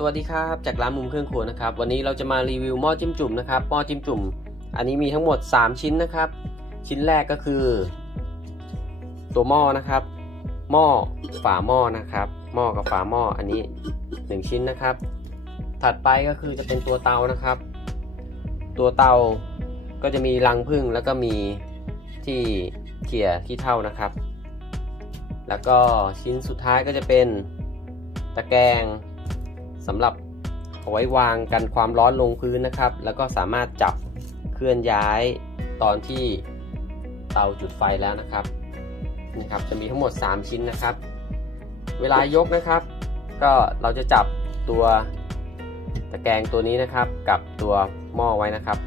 สวัสดีครับจากร้านมุมเครื่องครัวนะครับวันนี้เราจะมารีวิวหม้อจิ้มจุ่มนะครับหม้อจิ้มจุ่ม อันนี้มีทั้งหมด 3 ชิ้นนะครับ ชิ้นแรกก็คือ ตัวหม้อนะครับ หม้อฝาหม้อนะครับ หม้อกับฝาหม้ออันนี้ 1 ชิ้นนะครับ ถัดไปก็คือจะเป็นตัวเตานะครับ ตัวเตาก็จะมีรังผึ้งแล้วก็มีที่เขี่ยที่เท่านะครับ แล้วก็ชิ้นสุดท้ายก็จะเป็นตะแกรง สำหรับเอาไว้วางกันความร้อนลงพื้นนะครับ แล้วก็สามารถจับเคลื่อนย้ายตอนที่เตาจุดไฟแล้วนะครับนี่ครับ จะมีทั้งหมด 3 ชิ้นนะครับ เวลายกนะครับ ก็เราจะจับตัวตะแกรงตัวนี้นะครับ กับตัวหม้อไว้นะครับ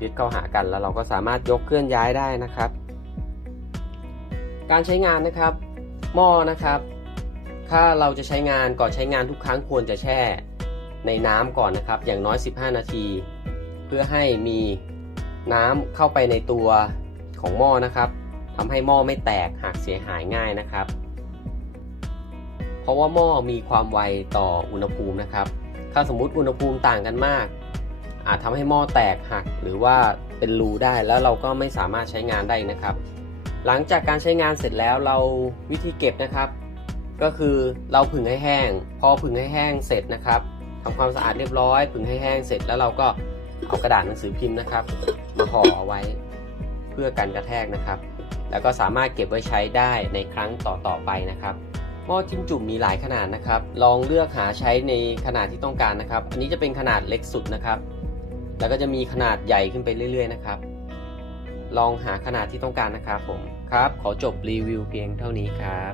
ยึดเข้าหากันแล้วเราก็สามารถยกเคลื่อนย้ายได้นะครับ การใช้งานนะครับ หม้อนะครับ ถ้าเราจะใช้งานก่อนใช้งานทุกครั้งควรจะแช่ในน้ำก่อนนะครับ อย่างน้อย 15 นาที เพื่อให้มีน้ำเข้าไปในตัวของหม้อนะครับทำให้หม้อไม่แตกหักเสียหายง่ายนะครับ เพราะว่าหม้อมีความไวต่ออุณหภูมินะครับ ถ้าสมมุติอุณหภูมิต่างกันมาก อาจทำให้หม้อแตกหักหรือว่าเป็นรูได้แล้วเราก็ไม่สามารถใช้งานได้นะครับ หลังจากการใช้งานเสร็จแล้วเราวิธีเก็บนะครับ ก็คือเราผึ่งให้แห้ง พอผึ่งให้แห้งเสร็จนะครับทำความสะอาดเรียบร้อย ผึ่งให้แห้งเสร็จแล้วเราก็เอากระดาษหนังสือพิมพ์นะครับมาห่อเอาไว้เพื่อกันกระแทกนะครับ แล้วก็สามารถเก็บไว้ใช้ได้ในครั้งต่อๆไปนะครับหม้อจิ้มจุ่มมีหลายขนาดนะครับ ลองเลือกหาใช้ในขนาดที่ต้องการนะครับ อันนี้จะเป็นขนาดเล็กสุดนะครับ แล้วก็จะมีขนาดใหญ่ขึ้นไปเรื่อย ๆ นะครับ ลองหาขนาดที่ต้องการนะครับผม ครับ ขอจบรีวิวเพียงเท่านี้ครับ